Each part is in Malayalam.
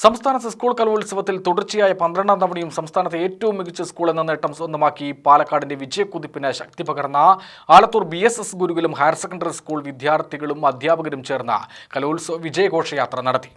സംസ്ഥാനത്ത് സ്കൂൾ കലോത്സവത്തിൽ തുടർച്ചയായ 12ാം തവണയും സംസ്ഥാനത്തെ ഏറ്റവും മികച്ച സ്കൂൾ എന്ന നേട്ടം സ്വന്തമാക്കി പാലക്കാടിന്റെ വിജയക്കുതിപ്പിന് ശക്തി പകർന്ന ആലത്തൂർ BSS ഗുരുകുലം ഹയർ സെക്കൻഡറി സ്കൂൾ വിദ്യാർത്ഥികളും അധ്യാപകരും ചേർന്ന് കലോത്സവ വിജയഘോഷയാത്ര നടത്തി.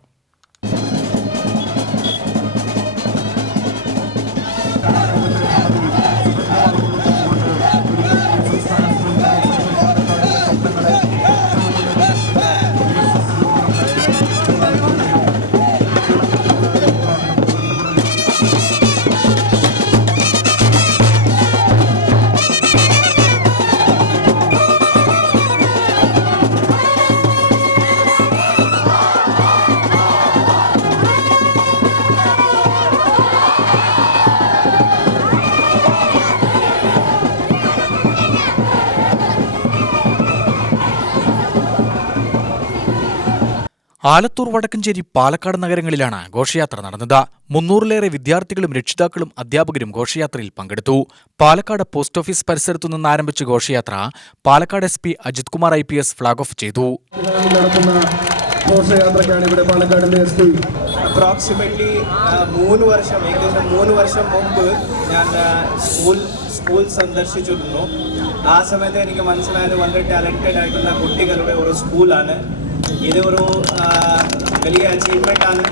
ആലത്തൂർ, വടക്കഞ്ചേരി, പാലക്കാട് നഗരങ്ങളിലാണ് ഘോഷയാത്ര നടന്നത്. 300-ലേറെ വിദ്യാർത്ഥികളും രക്ഷിതാക്കളും അധ്യാപകരും ഘോഷയാത്രയിൽ പങ്കെടുത്തു. പാലക്കാട് പോസ്റ്റ് ഓഫീസ് പരിസരത്തു നിന്ന് ആരംഭിച്ച ഘോഷയാത്ര Palakkad SP Ajith Kumar IPS flag off ചെയ്തു. അപ്രോക്സിമേറ്റ്ലി 3 വർഷം മുമ്പ് ഞാൻ സ്കൂൾ സന്ദർശിച്ചിരുന്നു. ആ സമയത്ത് എനിക്ക് മനസ്സിലായത് വളരെ ടാലന്റഡ് ആയിട്ടുള്ള കുട്ടികളുടെ ഒരു സ്കൂളാണ്. ഇത് ഒരു വലിയ അച്ചീവ്മെൻ്റ് ആണ്.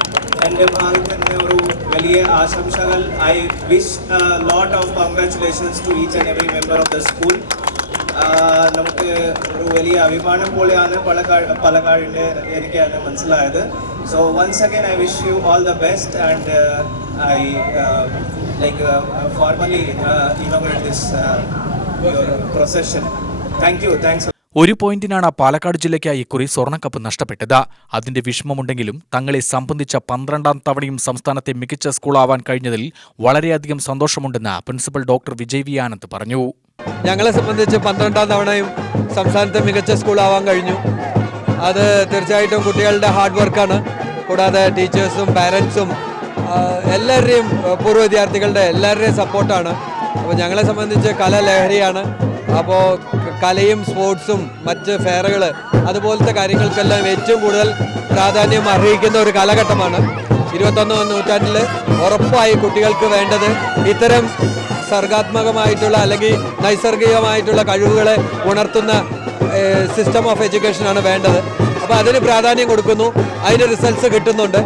എൻ്റെ ഭാഗത്ത് നിന്ന് ഒരു വലിയ ആശംസകൾ. I wish lot of congratulations to each and every member of the school. നമുക്ക് ഒരു വലിയ അഭിമാനം പോലെയാണ് പാലക്കാടിൻ്റെ എനിക്ക് അത് മനസ്സിലായത്. So once again I wish you all the best and I formally inaugurate this procession. Thank you. Thanks. ഒരു പോയിന്റിനാണ് പാലക്കാട് ജില്ലയ്ക്കായി ഇക്കുറി സ്വർണ്ണക്കപ്പ് നഷ്ടപ്പെട്ടത്. അതിന്റെ വിഷമമുണ്ടെങ്കിലും തങ്ങളെ സംബന്ധിച്ച 12ാം തവണയും സംസ്ഥാനത്തെ മികച്ച സ്കൂളാവാൻ കഴിഞ്ഞതിൽ വളരെയധികം സന്തോഷമുണ്ടെന്ന് principal doctor Vijay V Anand പറഞ്ഞു. ഞങ്ങളെ സംബന്ധിച്ച് 12ാം തവണയും സംസ്ഥാനത്തെ മികച്ച സ്കൂളാവാൻ കഴിഞ്ഞു. അത് തീർച്ചയായിട്ടും കുട്ടികളുടെ ഹാർഡ് വർക്കാണ്. കൂടാതെ ടീച്ചേഴ്സും പാരൻസും എല്ലാവരുടെയും പൂർവ്വ വിദ്യാർത്ഥികളുടെ എല്ലാവരുടെയും സപ്പോർട്ടാണ്. അപ്പോൾ ഞങ്ങളെ സംബന്ധിച്ച് കലലഹരിയാണ്. അപ്പോൾ കലയും സ്പോർട്സും മറ്റ് ഫെയറുകൾ അതുപോലത്തെ കാര്യങ്ങൾക്കെല്ലാം ഏറ്റവും കൂടുതൽ പ്രാധാന്യം അർഹിക്കുന്ന ഒരു കാലഘട്ടമാണ്. 21ാം നൂറ്റാണ്ടിൽ ഉറപ്പായി കുട്ടികൾക്ക് വേണ്ടത് ഇത്തരം സർഗാത്മകമായിട്ടുള്ള അല്ലെങ്കിൽ നൈസർഗികമായിട്ടുള്ള കഴിവുകളെ ഉണർത്തുന്ന സിസ്റ്റം ഓഫ് എഡ്യൂക്കേഷനാണ് വേണ്ടത്. അപ്പോൾ അതിന് പ്രാധാന്യം കൊടുക്കുന്നു. അതിന് റിസൾട്ട്സ് കിട്ടുന്നുണ്ട്.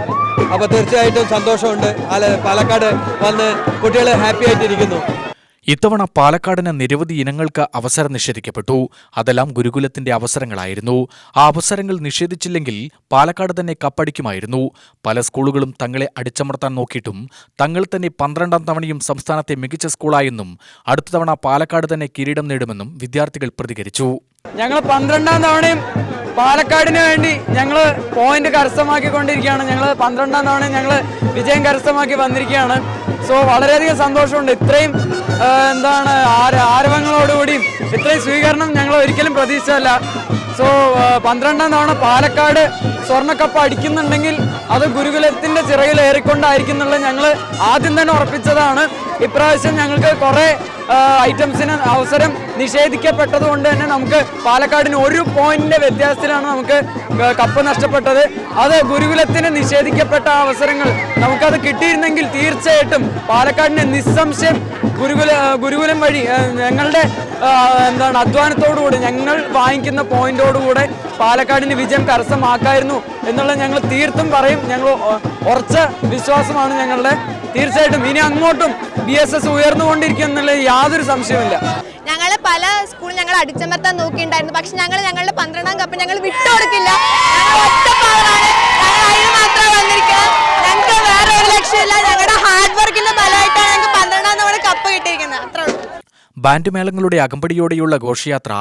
അപ്പോൾ തീർച്ചയായിട്ടും സന്തോഷമുണ്ട്. പാലക്കാട് വന്ന് കുട്ടികൾ ഹാപ്പി ആയിട്ടിരിക്കുന്നു. ഇത്തവണ പാലക്കാടിന് നിരവധി ഇനങ്ങൾക്ക് അവസരം നിഷേധിക്കപ്പെട്ടു. അതെല്ലാം ഗുരുകുലത്തിന്റെ അവസരങ്ങളായിരുന്നു. ആ അവസരങ്ങൾ നിഷേധിച്ചില്ലെങ്കിൽ പാലക്കാട് തന്നെ കപ്പടിക്കുമായിരുന്നു. പല സ്കൂളുകളും തങ്ങളെ അടിച്ചമർത്താൻ നോക്കിയിട്ടും തങ്ങൾ തന്നെ 12ാം തവണയും സംസ്ഥാനത്തെ മികച്ച സ്കൂളായെന്നും അടുത്ത തവണ പാലക്കാട് തന്നെ കിരീടം നേടുമെന്നും വിദ്യാർത്ഥികൾ പ്രതികരിച്ചു. ഞങ്ങൾ 12ാം തവണയും പാലക്കാടിന് വേണ്ടി ഞങ്ങൾ പോയിന്റ് കരസ്ഥമാക്കിക്കൊണ്ടിരിക്കുകയാണ്. ഞങ്ങൾ 12ാം തവണയും ഞങ്ങൾ വിജയം കരസ്ഥമാക്കി വന്നിരിക്കുകയാണ്. സോ വളരെയധികം സന്തോഷമുണ്ട്. ഇത്രയും ആരവങ്ങളോടുകൂടിയും ഇത്രയും സ്വീകരണം ഞങ്ങൾ ഒരിക്കലും പ്രതീക്ഷിച്ചതല്ല. സോ 12ാം തവണ പാലക്കാട് സ്വർണ്ണക്കപ്പ് അടിക്കുന്നുണ്ടെങ്കിൽ അത് ഗുരുകുലത്തിന്റെ ചിറകിലേറിക്കൊണ്ടായിരിക്കുന്നുള്ളത് ഞങ്ങൾ ആദ്യം തന്നെ ഉറപ്പിച്ചതാണ്. ഇപ്രാവശ്യം ഞങ്ങൾക്ക് കുറേ ഐറ്റംസിന് അവസരം നിഷേധിക്കപ്പെട്ടതുകൊണ്ട് തന്നെ നമുക്ക് പാലക്കാടിന് 1 പോയിന്റിന്റെ വ്യത്യാസത്തിലാണ് നമുക്ക് കപ്പ് നഷ്ടപ്പെട്ടത്. അത് ഗുരുകുലത്തിന് നിഷേധിക്കപ്പെട്ട അവസരങ്ങൾ നമുക്കത് കിട്ടിയിരുന്നെങ്കിൽ തീർച്ചയായിട്ടും പാലക്കാടിന് നിസ്സംശയം ഗുരുകുലം വഴി ഞങ്ങളുടെ അധ്വാനത്തോടുകൂടി ഞങ്ങൾ വാങ്ങിക്കുന്ന പോയിന്റോടുകൂടെ പാലക്കാടിന് വിജയം കരസ്ഥമാക്കായിരുന്നു എന്നുള്ളത് ഞങ്ങൾ തീർത്തും പറയും. ഞങ്ങൾ ഉറച്ച വിശ്വാസമാണ് ഞങ്ങളുടെ. തീർച്ചയായിട്ടും ഇനി അങ്ങോട്ടും BSS ഉയർന്നുകൊണ്ടിരിക്കും എന്നുള്ള യാതൊരു സംശയവുമില്ല. ഞങ്ങൾ പല സ്കൂൾ ഞങ്ങൾ അടിച്ചമർത്താൻ നോക്കിയിട്ടുണ്ടായിരുന്നു. പക്ഷെ ഞങ്ങളുടെ 12ാം കപ്പ് ഞങ്ങൾ വിട്ടുകൊടുക്കില്ല. മാത്രം വന്നിരിക്കുക. ഞങ്ങൾക്ക് വേറെ ഒരു ലക്ഷ്യമില്ല. ഞങ്ങളുടെ ഹാർഡ് വർക്കിന്റെ ഫലമായിട്ടാണ് ഞങ്ങൾക്ക് 12ാം തവണ കപ്പ് കിട്ടിയിരിക്കുന്നത്. അത്രേ ഉള്ളൂ. ബാൻഡ് മേളങ്ങളുടെ അകമ്പടിയോടെയുള്ള ഘോഷയാത്ര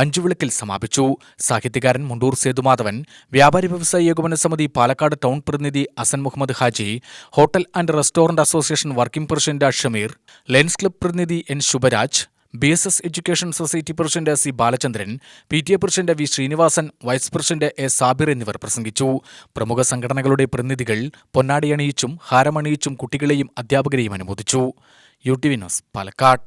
അഞ്ചുവിളക്കിൽ സമാപിച്ചു. സാഹിത്യകാരൻ മുണ്ടൂർ സേതുമാധവൻ, വ്യാപാരി വ്യവസായി ഏകോപന സമിതി പാലക്കാട് ടൗൺ പ്രതിനിധി Hasan Muhammad Haji, hotel and restaurant association working president Shameer, lions club പ്രതിനിധി N Shubharaj, BSS education society president C Balachandran, PTA president V Srinivasan, vice president A Sabir എന്നിവർ പ്രസംഗിച്ചു. പ്രമുഖ സംഘടനകളുടെ പ്രതിനിധികൾ പൊന്നാടിയണിയിച്ചും ഹാരമണിയിച്ചും കുട്ടികളെയും അധ്യാപകരെയും അനുമോദിച്ചു. UTV news, Palakkad.